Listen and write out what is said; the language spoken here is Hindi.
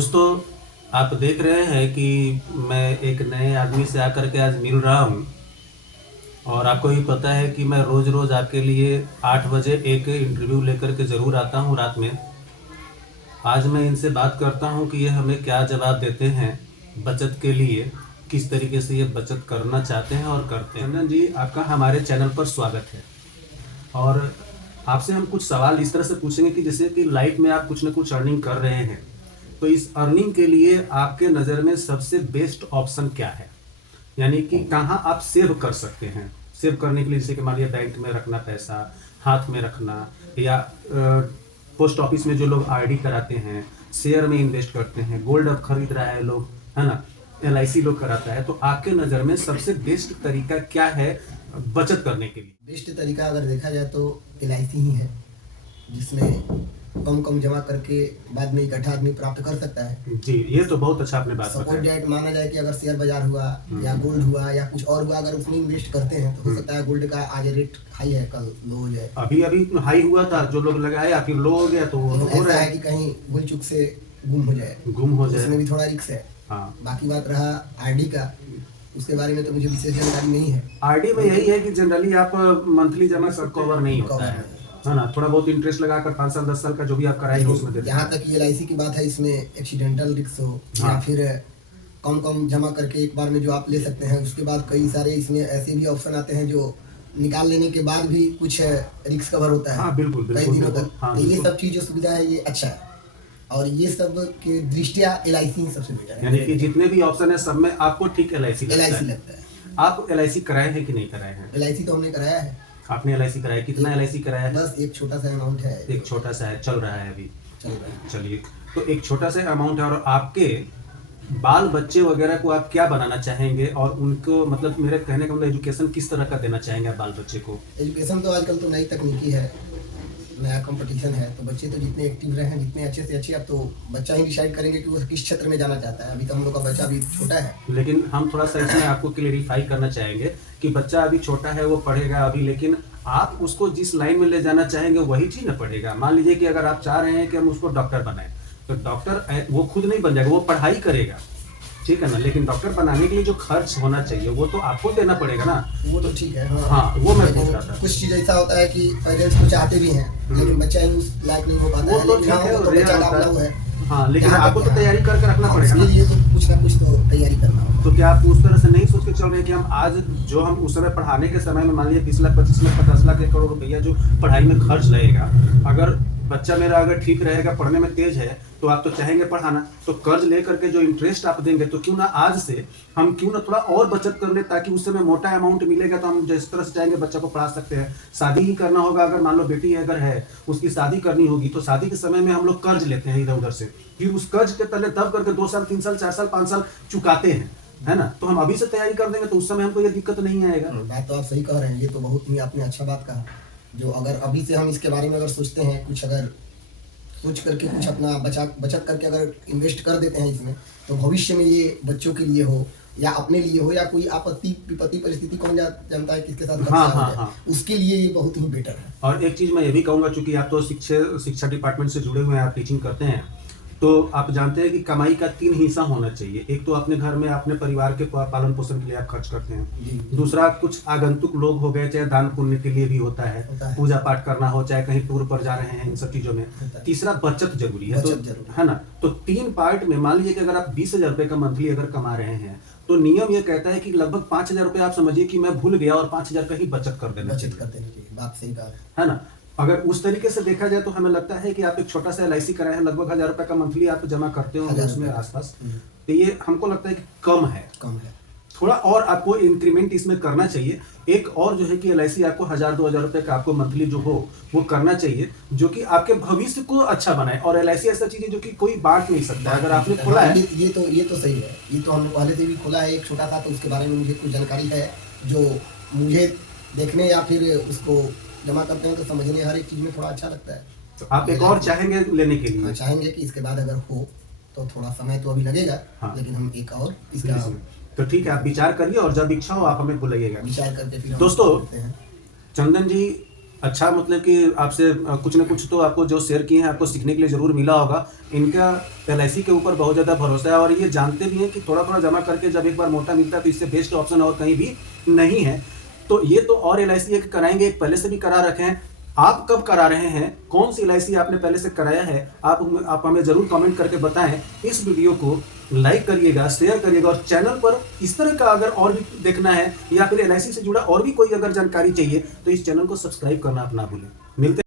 दोस्तों, आप देख रहे हैं कि मैं एक नए आदमी से आकर के आज मिल रहा हूँ। और आपको ही पता है कि मैं रोज़ रोज़ आपके लिए 8 बजे एक इंटरव्यू लेकर के ज़रूर आता हूँ रात में। आज मैं इनसे बात करता हूँ कि ये हमें क्या जवाब देते हैं बचत के लिए, किस तरीके से ये बचत करना चाहते हैं और करते हैं। चंदन जी, आपका हमारे चैनल पर स्वागत है। और आपसे हम कुछ सवाल इस तरह से पूछेंगे कि जैसे कि लाइफ में आप कुछ ना कुछ अर्निंग कर रहे हैं, तो इस अर्निंग के लिए आपके नज़र में सबसे बेस्ट ऑप्शन क्या है? यानी कि कहाँ आप सेव कर सकते हैं। सेव करने के लिए जैसे कि मान लिया बैंक में रखना पैसा, हाथ में रखना, या पोस्ट ऑफिस में जो लोग आरडी कराते हैं, शेयर में इन्वेस्ट करते हैं, गोल्ड अब खरीद रहा है लोग, है ना, एलआईसी लोग कराता है। तो आपके नज़र में सबसे बेस्ट तरीका क्या है बचत करने के लिए? बेस्ट तरीका अगर देखा जाए तो एलआईसी ही है, जिसमें कम कम जमा करके बाद में इकट्ठा आदमी प्राप्त कर सकता है। जी, ये तो बहुत अच्छा आपने बात सपोज बताया। डेट माना जाए कि अगर शेयर बाजार हुआ या गोल्ड हुआ या कुछ और हुआ, अगर उसमें इन्वेस्ट करते हैं तो हो सकता है गोल्ड का आज रेट हाई है, कल लो हो जाए। अभी अभी हाई हुआ था, जो लोग लगाया फिर लो हो गया, तो वो हो ऐसा रहा है है कि कहीं भूल चूक से गुम हो जाए, गुम हो जाए। उसमें भी थोड़ा रिस्क है। हाँ, बाकी बात रहा आरडी का, उसके बारे में तो मुझे विशेष जानकारी नहीं है। आरडी में यही है कि जनरली आप मंथली जमा सब कवर नहीं होता है ना, थोड़ा बहुत इंटरेस्ट लगाकर 5 साल 10 साल का जो भी आप कराएंगे उसमें दे देते हैं। यहाँ तक एलआईसी की बात है, इसमें एक्सीडेंटल रिस्क हो हाँ। या फिर कम कम जमा करके एक बार में जो आप ले सकते हैं, उसके बाद कई सारे इसमें ऐसे भी ऑप्शन आते हैं जो निकाल लेने के बाद भी कुछ रिस्क कवर होता है। हाँ, बिल्कुल कई बिल्कुल दिनों तक। बिल्कुल। हाँ, तो ये बिल्कुल। सब चीज जो सुविधा है ये अच्छा है, और ये सब के दृष्टिया एलआईसी ही सबसे बेटर है। यानी कि जितने भी ऑप्शन है सब में आपको ठीक एलआईसी एलआईसी लगता है। लगता है। आप एलआईसी कराए हैं कि नहीं कराए हैं? एलआईसी तो हमने कराया है। आपने एलआईसी कराया, कितना एलआईसी कराया है? बस एक छोटा सा अमाउंट है, एक छोटा सा है, चल रहा है अभी। चल रहा है। चलिए, तो एक छोटा सा अमाउंट है। और आपके बाल बच्चे वगैरह को आप क्या बनाना चाहेंगे, और उनको मतलब मेरे कहने का मतलब एजुकेशन किस तरह का देना चाहेंगे आप बाल बच्चे को? एजुकेशन तो आजकल तो नई तकनीकी है, नया कंपटीशन है, तो बच्चे तो जितने एक्टिव रहे, जितने अच्छे से अच्छे, अब तो बच्चा ही डिसाइड करेंगे कि वो किस क्षेत्र में जाना चाहता है। अभी तो हम लोग का बच्चा अभी छोटा है। लेकिन हम थोड़ा सा इसमें आपको क्लेरिफाई करना चाहेंगे कि बच्चा अभी छोटा है, वो पढ़ेगा अभी, लेकिन आप उसको जिस लाइन में ले जाना चाहेंगे वही चीज ना पढ़ेगा। मान लीजिए कि अगर आप चाह रहे हैं कि हम उसको डॉक्टर बनाएं, तो डॉक्टर वो खुद नहीं बन जाएगा, वो पढ़ाई करेगा, ठीक है ना। लेकिन डॉक्टर बनाने के लिए जो खर्च होना चाहिए वो तो आपको देना पड़ेगा ना। वो तो ठीक है। हाँ, वो मैं पूछ रहा था। कुछ चीज ऐसा होता है कि पेरेंट्स को चाहते भी हैं, लेकिन बच्चा ही उस लायक नहीं हो पाता वो है। तो लेकिन ठीक हाँ, है, वो तो रेयर बच्चा होता का है। अपना है। हाँ, लेकिन यहाँ आपको तक तो है। तैयारी करके रखना हाँ, पड़ेगा उसके ना। लिए तो कुछ ना कुछ तो तैयारी करना होगा। तो क्या आप उस तरह से नहीं सोच के चल रहे हैं कि हम आज जो हम उस समय पढ़ाने के समय में मान लीजिए 20 लाख 25 लाख 50 लाख 1 करोड़ रुपया जो पढ़ाई में खर्च लगेगा, अगर बच्चा मेरा अगर ठीक रहेगा, पढ़ने में तेज है, तो आप तो चाहेंगे पढ़ाना, तो कर्ज लेकर के जो इंटरेस्ट आप देंगे, तो क्यों ना आज से हम क्यों ना थोड़ा और बचत कर ले, ताकि उस समय मोटा अमाउंट मिलेगा तो हम जिस तरह से चाहेंगे बच्चा को पढ़ा सकते हैं। शादी ही करना होगा, अगर मान लो बेटी अगर है, उसकी शादी करनी होगी, तो शादी के समय में हम लोग कर्ज लेते हैं इधर उधर से, फिर उस कर्ज के तले दब करके 2 साल 3 साल 4 साल 5 साल चुकाते हैं, है ना। तो हम अभी से तैयारी कर देंगे तो उस समय हमको ये दिक्कत नहीं आएगा। बात तो आप सही कह रहे हैं, ये तो बहुत ही आपने अच्छा बात कहा। जो अगर अभी से हम इसके बारे में अगर सोचते हैं, कुछ अगर सोच करके कुछ अपना बचत करके अगर इन्वेस्ट कर देते हैं इसमें, तो भविष्य में ये बच्चों के लिए हो या अपने लिए हो, या कोई आपत्ति विपत्ति परिस्थिति कौन जानता है किसके साथ कब हाँ, क्या हो हाँ, जाए, हाँ। उसके लिए ये बहुत ही बेटर है। और एक चीज मैं ये भी कहूंगा, चूंकि आप तो शिक्षा डिपार्टमेंट से जुड़े हुए हैं, आप टीचिंग करते हैं, तो आप जानते हैं कि कमाई का 3 हिस्सा होना चाहिए। एक तो अपने घर में अपने परिवार के पालन पोषण के लिए आप खर्च करते हैं। दूसरा, कुछ आगंतुक लोग हो गए, चाहे दान पुण्य के लिए भी होता है, पूजा पाठ करना हो, चाहे कहीं टूर पर जा रहे हैं, इन सब चीजों में। तीसरा, बचत जरूरी है, तो है ना। तो 3 पार्ट में मान लीजिए कि अगर आप 20,000 रुपए का मंथली अगर कमा रहे हैं, तो नियम ये कहता है कि लगभग 5,000 रुपए आप समझिए कि मैं भूल गया, और 5,000 का ही बचत कर देना चाहिए, बात सही कहा है ना। अगर उस तरीके से देखा जाए तो हमें लगता है कि आप एक छोटा सा एलआईसी कराए हैं, लगभग 1,000 रुपए का मंथली आप जमा करते हो उसमें आसपास, तो ये हमको लगता है कि कम है। थोड़ा और आपको इंक्रीमेंट इसमें करना चाहिए। एक और जो है कि एलआईसी आपको 1,000-2,000 रुपए का आपको मंथली जो हो वो करना चाहिए, जो कि आपके भविष्य को अच्छा बनाए। और एलआईसी ऐसा चीज है जो कि कोई बांट नहीं सकता। अगर आपने खोला है, ये तो सही है। ये तो हमने पहले से भी खोला है एक छोटा सा, तो उसके बारे में मुझे कुछ जानकारी है, जो मुझे देखने या फिर उसको जमा करते हैं तो समझने हर एक चीज में थोड़ा अच्छा लगता है। तो आप एक और चाहेंगे लेने के लिए? चाहेंगे कि इसके बाद अगर हो तो थोड़ा समय तो अभी लगेगा। हाँ। लेकिन हम एक और इसका तो ठीक है, आप विचार करिए, और जब इच्छा हो आप हमें बुलाइएगा। विचार करके फिर दोस्तों, चंदन जी अच्छा मतलब कि आपसे कुछ न कुछ तो आपको जो शेयर किए हैं आपको सीखने के लिए ज़रूर मिला होगा। इनका एलआईसी के ऊपर बहुत ज़्यादा भरोसा है और ये जानते भी हैं कि थोड़ा-थोड़ा जमा करके जब एक बार मोटा मिलता है तो इससे बेस्ट ऑप्शन और कहीं भी नहीं है। तो ये तो और एलआईसी एक कराएँगे, एक पहले से भी करा रखे हैं। आप कब करा रहे हैं? कौन-सी एलआईसी आपने पहले से कराया है? आप हमें ज़रूर कमेंट करके बताएँ। इस वीडियो को लाइक करिएगा, शेयर करिएगा और चैनल पर इस तरह का अगर और भी देखना है या फिर एलआईसी से जुड़ा और भी कोई अगर जानकारी चाहिए तो इस चैनल को सब्सक्राइब करना आप ना भूलें। मिलते